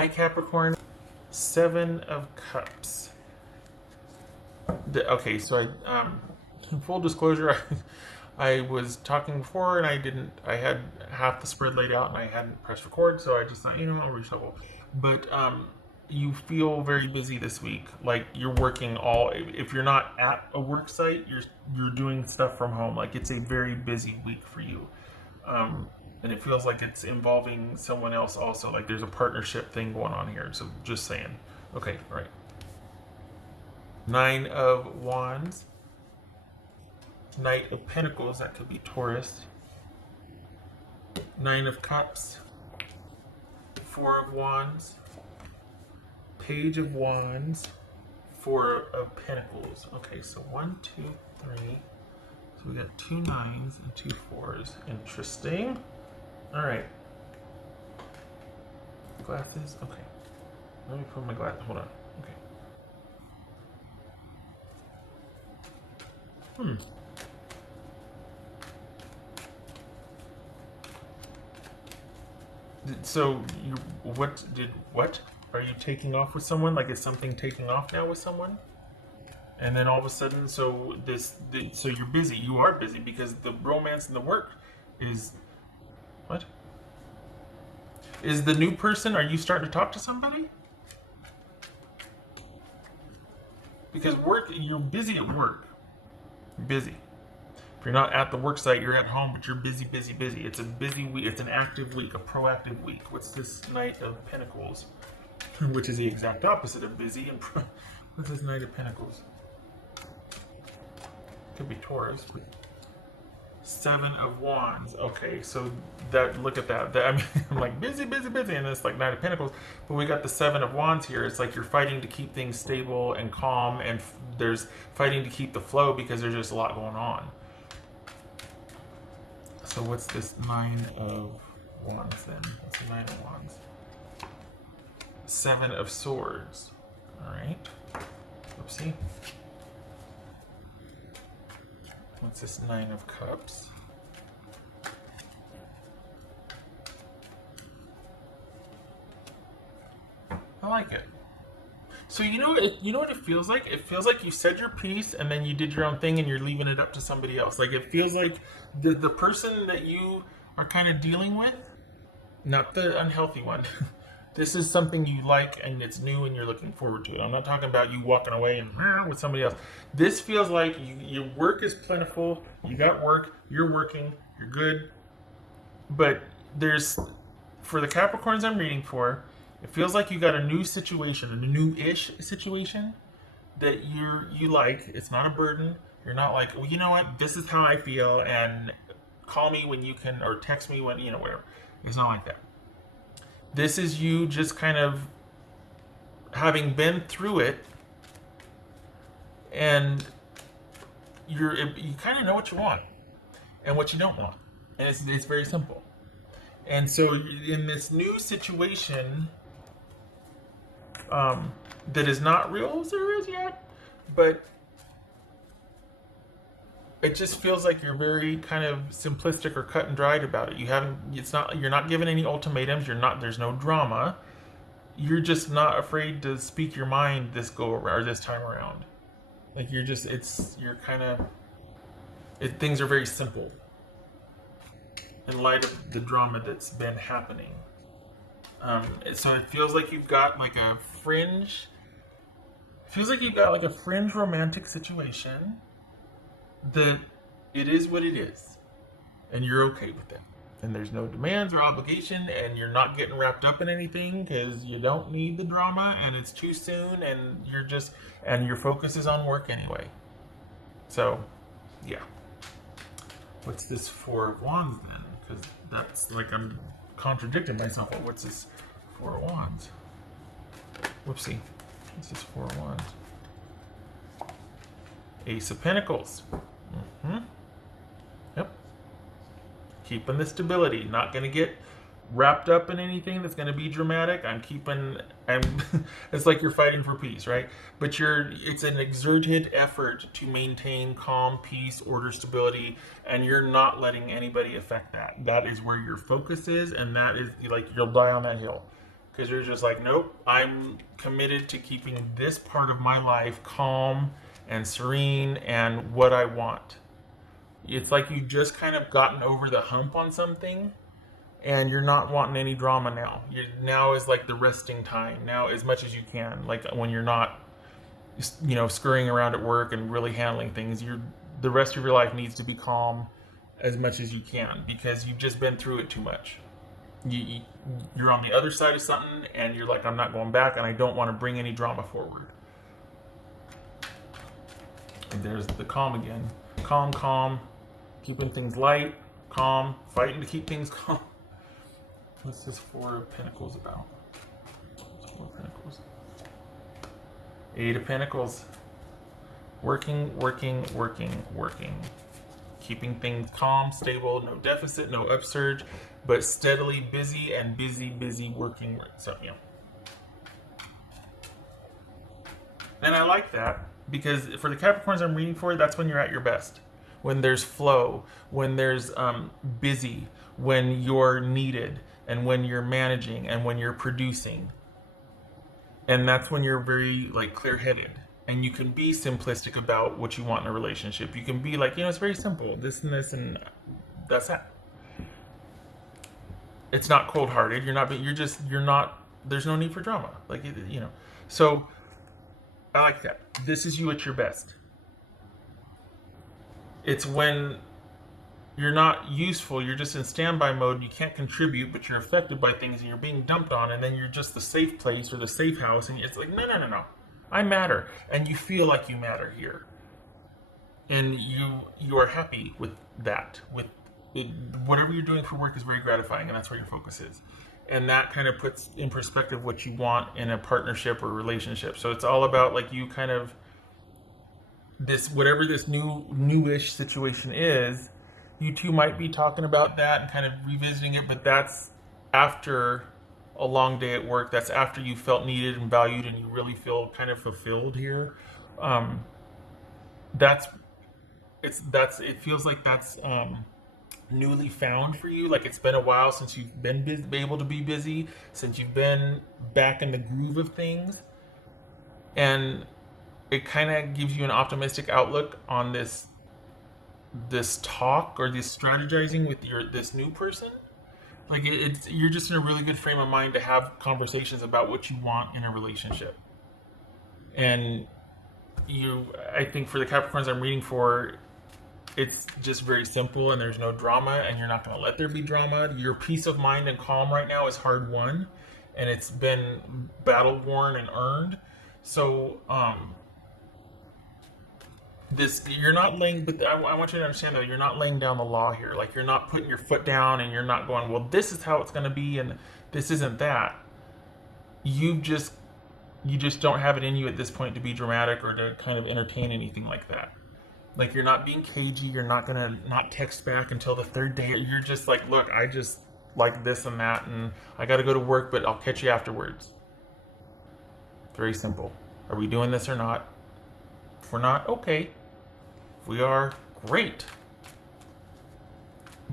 Hi Capricorn, Seven of Cups. Okay, so full disclosure, I was talking before and I had half the spread laid out and I hadn't pressed record, so I just thought, I'll reshuffle. But you feel very busy this week. Like you're working if you're not at a work site, you're doing stuff from home. Like it's a very busy week for you. And it feels like it's involving someone else also. Like there's a partnership thing going on here. So just saying. Okay, all right. Nine of Wands. Knight of Pentacles, that could be Taurus. Nine of Cups. Four of Wands. Page of Wands. Four of Pentacles. Okay, so 1, 2, 3. So we got 2 nines and 2 fours. Interesting. All right. Glasses. Okay. Let me put my glasses. Hold on. Okay. So what? Are you taking off with someone? Like is something taking off now with someone? And then all of a sudden, so you're busy. You are busy because the romance and the work is what? Is the new person? Are you starting to talk to somebody? Because you're busy at work. You're busy. If you're not at the work site, you're at home, but you're busy, busy, busy. It's a busy week. It's an active week, a proactive week. What's this Knight of Pentacles? Which is the exact opposite of busy. And what's this Knight of Pentacles? Could be Taurus. Seven of Wands. Okay, so look at that. I mean, I'm like busy, busy, busy, and it's like Knight of Pentacles. But we got the Seven of Wands here. It's like you're fighting to keep things stable and calm, and there's fighting to keep the flow because there's just a lot going on. So what's this Nine of Wands then? What's the Nine of Wands? Seven of Swords. All right. Oopsie. What's this Nine of Cups? I like it. So you know what it feels like? It feels like you said your piece and then you did your own thing and you're leaving it up to somebody else. Like it feels like the person that you are kind of dealing with, not the unhealthy one. This is something you like and it's new and you're looking forward to it. I'm not talking about you walking away and with somebody else. This feels like your work is plentiful. You got work. You're working. You're good. But for the Capricorns I'm reading for, it feels like you got a new situation, a new-ish situation that you like. It's not a burden. You're not like, well, you know what? This is how I feel, and call me when you can, or text me when, whatever. It's not like that. This is you just kind of having been through it, and you kind of know what you want and what you don't want, and it's very simple. And so in this new situation that is not real serious yet, but it just feels like you're very kind of simplistic or cut and dried about it. You're not given any ultimatums. There's no drama. You're just not afraid to speak your mind this time around. Like things are very simple in light of the drama that's been happening. So it feels like you've got like a fringe romantic situation that it is what it is, and you're okay with that. And there's no demands or obligation, and you're not getting wrapped up in anything because you don't need the drama, and it's too soon, and your focus is on work anyway. So, yeah. What's this Four of Wands then? Because that's like I'm contradicting myself. What's this Four of Wands? Whoopsie. What's this Four of Wands? Ace of Pentacles. Yep. Keeping the stability. Not going to get wrapped up in anything that's going to be dramatic. It's like you're fighting for peace, right? But it's an exerted effort to maintain calm, peace, order, stability, and you're not letting anybody affect that. That is where your focus is, and that is like you'll die on that hill because you're just like, nope, I'm committed to keeping this part of my life calm and serene and what I want. It's like you just kind of gotten over the hump on something and you're not wanting any drama now. Now is like the resting time. Now, as much as you can, like when you're not, scurrying around at work and really handling things, the rest of your life needs to be calm as much as you can because you've just been through it too much. You're on the other side of something and you're like, I'm not going back and I don't want to bring any drama forward. And there's the calm again. Calm, calm, keeping things light, calm, fighting to keep things calm. What's this Four of Pentacles about? Four of Pentacles. Eight of Pentacles. Working, working, working, working. Keeping things calm, stable, no deficit, no upsurge, but steadily busy and busy working. So, And I like that because for the Capricorns I'm reading for, that's when you're at your best. When there's flow, when there's busy, when you're needed, and when you're managing, and when you're producing. And that's when you're very clear-headed. And you can be simplistic about what you want in a relationship. You can be like, it's very simple. This and this and that's that. It's not cold-hearted. You're not, there's no need for drama. So I like that. This is you at your best. It's when you're not useful, you're just in standby mode, you can't contribute, but you're affected by things and you're being dumped on, and then you're just the safe place or the safe house, and it's like, no. I matter. And you feel like you matter here. And you are happy with that. With whatever you're doing for work is very gratifying, and that's where your focus is. And that kind of puts in perspective what you want in a partnership or relationship. So it's all about you kind of whatever this newish situation is, you two might be talking about that and kind of revisiting it, but that's after a long day at work. That's after you felt needed and valued and you really feel kind of fulfilled here. It feels like that's newly found for you. Like it's been a while since you've been able to be busy, since you've been back in the groove of things. And it kind of gives you an optimistic outlook on this talk or this strategizing with this new person. You're just in a really good frame of mind to have conversations about what you want in a relationship. And I think for the Capricorns I'm reading for, it's just very simple and there's no drama and you're not going to let there be drama. Your peace of mind and calm right now is hard won and it's been battle worn and earned. So, you're not laying, but I want you to understand that you're not laying down the law here. Like you're not putting your foot down and you're not going, well, this is how it's going to be and this isn't that. You just don't have it in you at this point to be dramatic or to kind of entertain anything like that. Like you're not being cagey. You're not going to not text back until the third day. You're just like, look, I just like this and that and I got to go to work, but I'll catch you afterwards. Very simple. Are we doing this or not? If we're not, okay. If we are, great.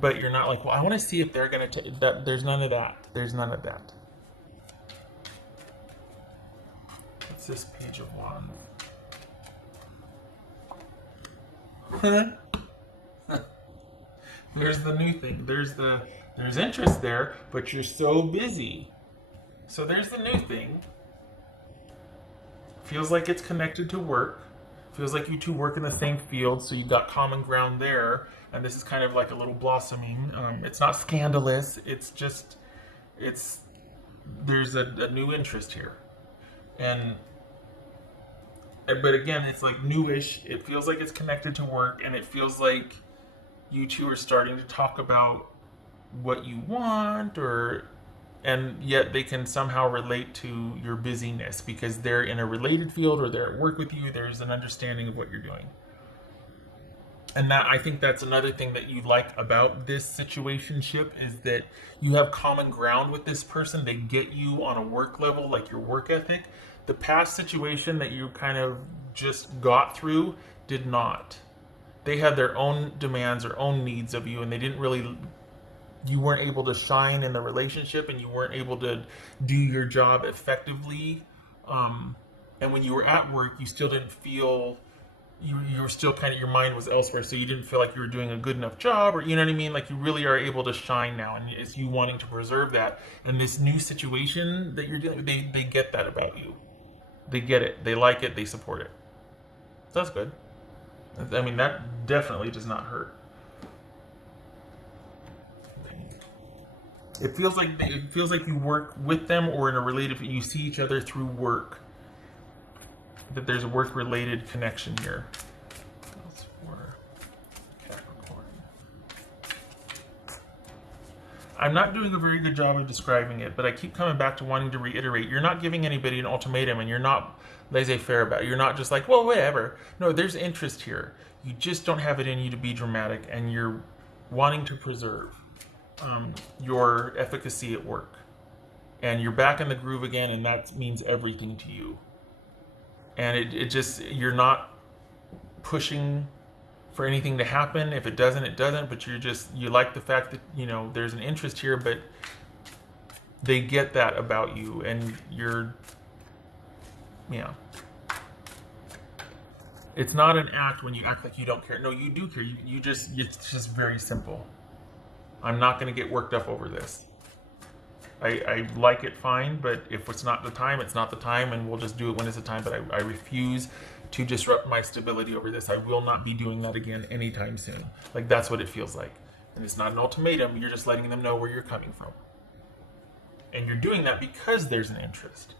But you're not like, well, I want to see if they're going to that. There's none of that. There's none of that. What's this Page of Wands? There's the new thing. There's interest there, but you're so busy. So there's the new thing. Feels like it's connected to work. Feels like you two work in the same field, so you've got common ground there. And this is kind of like a little blossoming. It's not scandalous. It's just, there's a new interest here. But again, it's like newish. It feels like it's connected to work, and it feels like you two are starting to talk about what you want, and yet they can somehow relate to your busyness because they're in a related field or they're at work with you. There's an understanding of what you're doing. And that, I think that's another thing that you like about this situationship is that you have common ground with this person. They get you on a work level, like your work ethic. The past situation that you kind of just got through did not. They had their own demands, their own needs of you, and they didn't really you weren't able to shine in the relationship and you weren't able to do your job effectively. And when you were at work, you still didn't feel, you were still kind of, your mind was elsewhere, so you didn't feel like you were doing a good enough job, or you know what I mean? Like, you really are able to shine now, and it's you wanting to preserve that. And this new situation that you're dealing with, they get that about you. They get it. They like it. They support it. So that's good. I mean, that definitely does not hurt. It feels like you work with them or in a related. You see each other through work. That there's a work-related connection here. That's for Capricorn. I'm not doing a very good job of describing it, but I keep coming back to wanting to reiterate. You're not giving anybody an ultimatum, and you're not laissez-faire about it. You're not just like, well, whatever. No, there's interest here. You just don't have it in you to be dramatic, and you're wanting to preserve your efficacy at work. And you're back in the groove again, and that means everything to you. And it just, you're not pushing for anything to happen. If it doesn't, it doesn't. But you like the fact that, there's an interest here, but they get that about you, and it's not an act when you act like you don't care. No, you do care. It's just very simple. I'm not going to get worked up over this. I like it fine, but if it's not the time, it's not the time, and we'll just do it when it's the time. But I refuse to disrupt my stability over this. I will not be doing that again anytime soon. Like, that's what it feels like. And it's not an ultimatum. You're just letting them know where you're coming from. And you're doing that because there's an interest.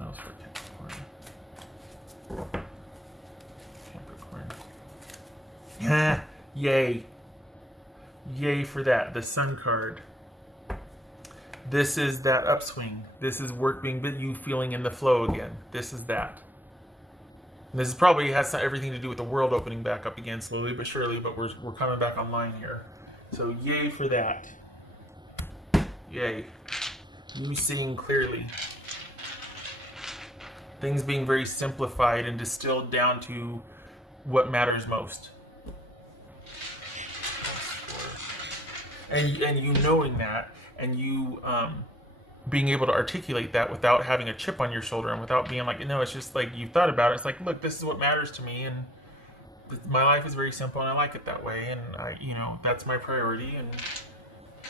That was for Capricorn. Capricorn. Yay. Yay for that. The Sun card. This is that upswing. This is work being, you feeling in the flow again. This is that. And this is probably has everything to do with the world opening back up again, slowly but surely, but we're coming back online here. So yay for that. Yay. You seeing clearly. Things being very simplified and distilled down to what matters most. And you knowing that, and you being able to articulate that without having a chip on your shoulder, and without being like, no, it's just like, you've thought about it. It's like, look, this is what matters to me, and my life is very simple, and I like it that way, and that's my priority. And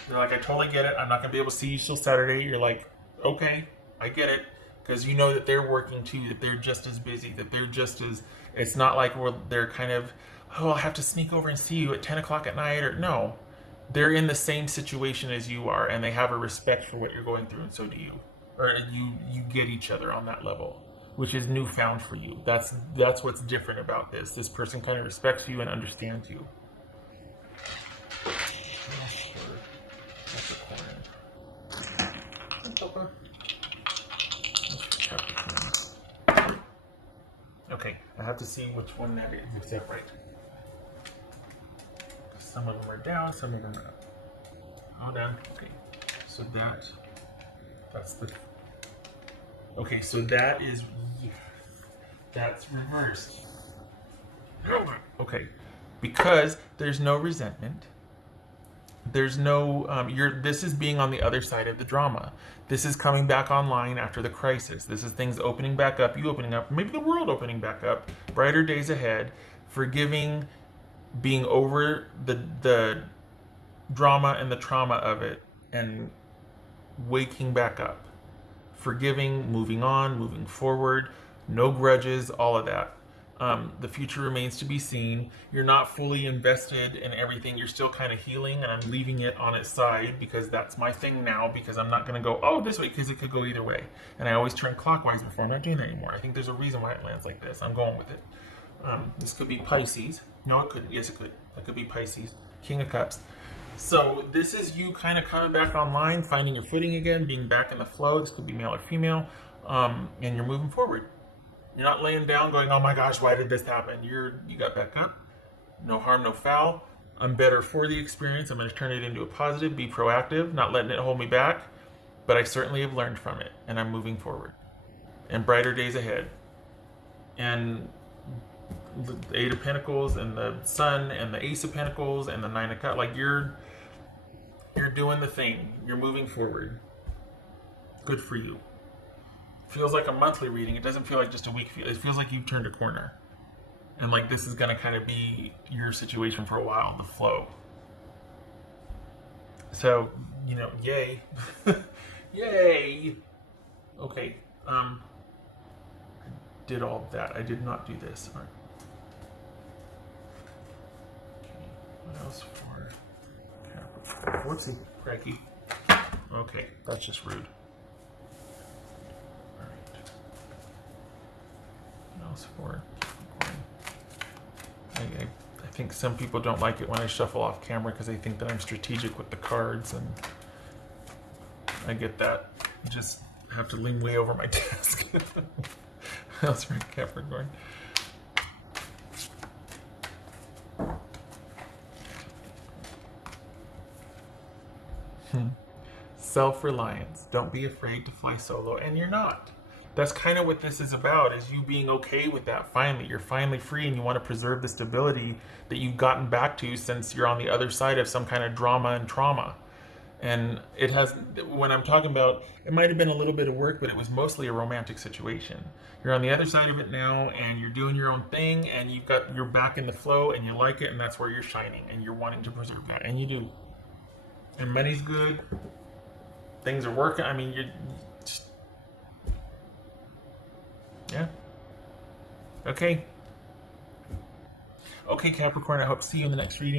they're like, I totally get it. I'm not gonna be able to see you till Saturday. You're like, okay, I get it, because you know that they're working too, that they're just as busy, that they're just as. It's not like they're kind of, oh, I'll have to sneak over and see you at 10 o'clock at night, or no. They're in the same situation as you are, and they have a respect for what you're going through, and so do you. Or you get each other on that level, which is newfound for you. That's what's different about this. This person kind of respects you and understands you. Okay, I have to see which one that is. Is that right? Some of them are down, some of them are up. All down. Okay. So that's the. Okay, so that's reversed. Okay, because there's no resentment. There's no this is being on the other side of the drama. This is coming back online after the crisis. This is things opening back up, you opening up, maybe the world opening back up, brighter days ahead, forgiving, being over the drama and the trauma of it, and waking back up, forgiving, moving on, moving forward, no grudges, all of that. The future remains to be seen. You're not fully invested in everything. You're still kind of healing, and I'm leaving it on its side because that's my thing now, because I'm not going to go, oh, this way, because it could go either way. And I always turn clockwise before. I'm not doing that anymore. I think there's a reason why it lands like this. I'm going with it. This could be Pisces. No, it couldn't. Yes, it could. That could be Pisces. King of Cups. So this is you kind of coming back online, finding your footing again, being back in the flow. This could be male or female. And you're moving forward. You're not laying down going, oh my gosh, why did this happen? You got back up. No harm, no foul. I'm better for the experience. I'm going to turn it into a positive, be proactive, not letting it hold me back. But I certainly have learned from it, and I'm moving forward. And brighter days ahead. And the Eight of Pentacles and the Sun and the Ace of Pentacles and the Nine of Cups. Like you're doing the thing. You're moving forward. Good for you. Feels like a monthly reading. It doesn't feel like just a week. It feels like you've turned a corner. And like this is going to kind of be your situation for a while, the flow. So, you know, yay. Yay. Okay. I did all of that. I did not do this. All right. Okay. What else for Capricorn? Whoopsie. Cracky. Okay. That's just rude. All right. What else for Capricorn? I think some people don't like it when I shuffle off camera because they think that I'm strategic with the cards, and I get that. I just have to lean way over my desk. What else for Capricorn? Self-reliance. Don't be afraid to fly solo, and you're not. That's kind of what this is about, is you being okay with that finally. You're finally free and you want to preserve the stability that you've gotten back to since you're on the other side of some kind of drama and trauma. And it has, when I'm talking about, it might have been a little bit of work, but it was mostly a romantic situation. You're on the other side of it now and you're doing your own thing and you're back in the flow and you like it, and that's where you're shining and you're wanting to preserve that, and you do. And money's good. Things are working. I mean, you're just, yeah. Okay. Okay, Capricorn, I hope to see you in the next reading.